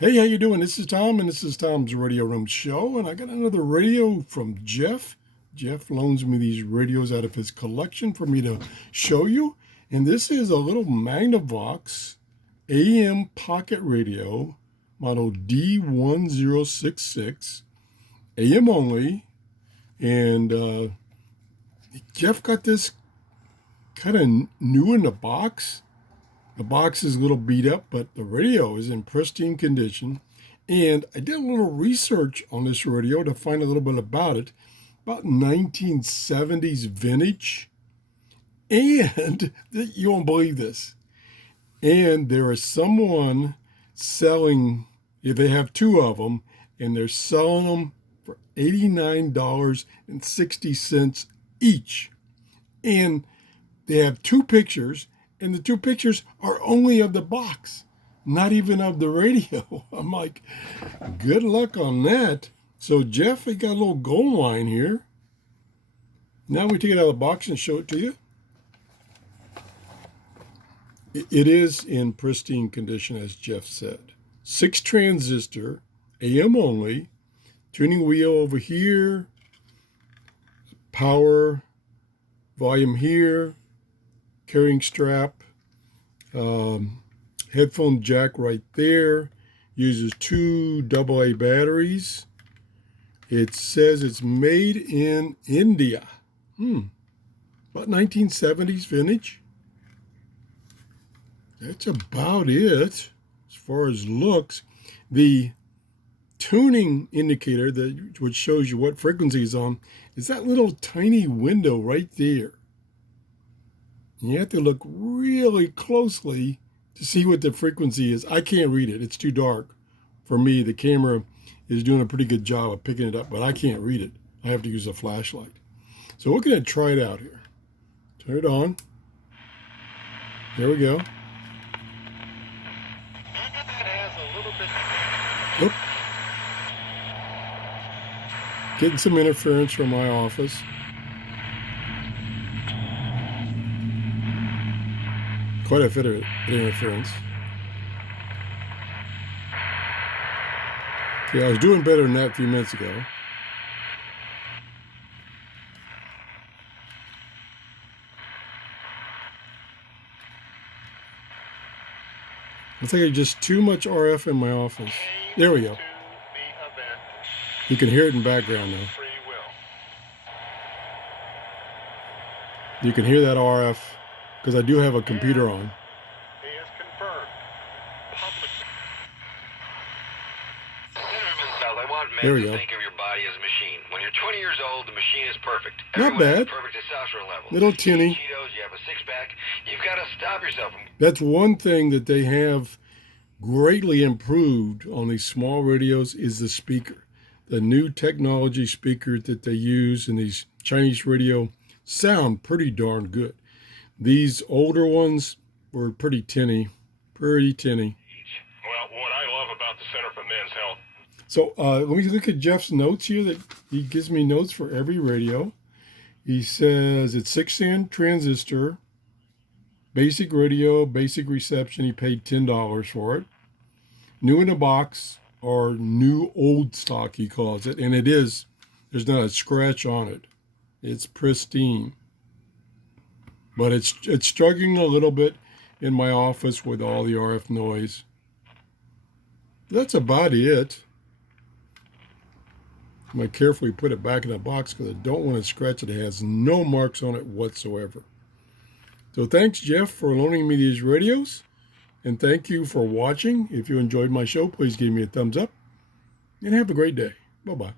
Hey, how you doing? This is Tom, and this is Tom's Radio Room Show, and I got another radio from Jeff. Jeff loans me these radios out of his collection for me to show you, and this is a little Magnavox AM pocket radio, model D1066, AM only, and Jeff got this kind of new in the box. The box is a little beat up, but the radio is in pristine condition. And I did a little research on this radio to find a little bit about it, about 1970s vintage. And you won't believe this. And there is someone selling, if they have two of them, and they're selling them for $89.60 each. And they have two pictures, and the two pictures are only of the box, not even of the radio. I'm like, good luck on that. So Jeff, we got a little gold line here. Now we take it out of the box and show it to you. It is in pristine condition, as Jeff said. 6 transistor, AM only, tuning wheel over here, power, volume here, carrying strap, headphone jack right there, uses 2 AA batteries. It says it's made in India. About 1970s vintage. That's about it as far as looks. The tuning indicator, which shows you what frequency is on, is that little tiny window right there. And you have to look really closely to see what the frequency is. I can't read it. It's too dark for me. The camera is doing a pretty good job of picking it up, but I can't read it. I have to use a flashlight. So we're going to try it out here. Turn it on. There we go. Oop. Getting some interference from my office. Quite a bit of interference. Okay, I was doing better than that a few minutes ago. I think it's just too much RF in my office. There we go. You can hear it in background now. You can hear that RF because I do have a computer on. He has confirmed. I want men to think of your body as a machine. When you're 20 years old, the machine is perfect. Not bad. Perfect testosterone level. Little tinny. Cheetos, you have a six-pack. You've got to stop yourself. That's one thing that they have greatly improved on these small radios is the speaker. The new technology speakers that they use in these Chinese radio sound pretty darn good. These older ones were pretty tinny. Well, what I love about the Center for Men's Health. So let me look at Jeff's notes here. That he gives me notes for every radio. He says it's 6-in transistor, basic radio, basic reception. He paid $10 for it. New in a box, or new old stock, he calls it. And it is. There's not a scratch on it. It's pristine. But it's struggling a little bit in my office with all the RF noise. That's about it. I'm going to carefully put it back in the box because I don't want to scratch it. It has no marks on it whatsoever. So thanks, Jeff, for loaning me these radios. And thank you for watching. If you enjoyed my show, please give me a thumbs up. And have a great day. Bye-bye.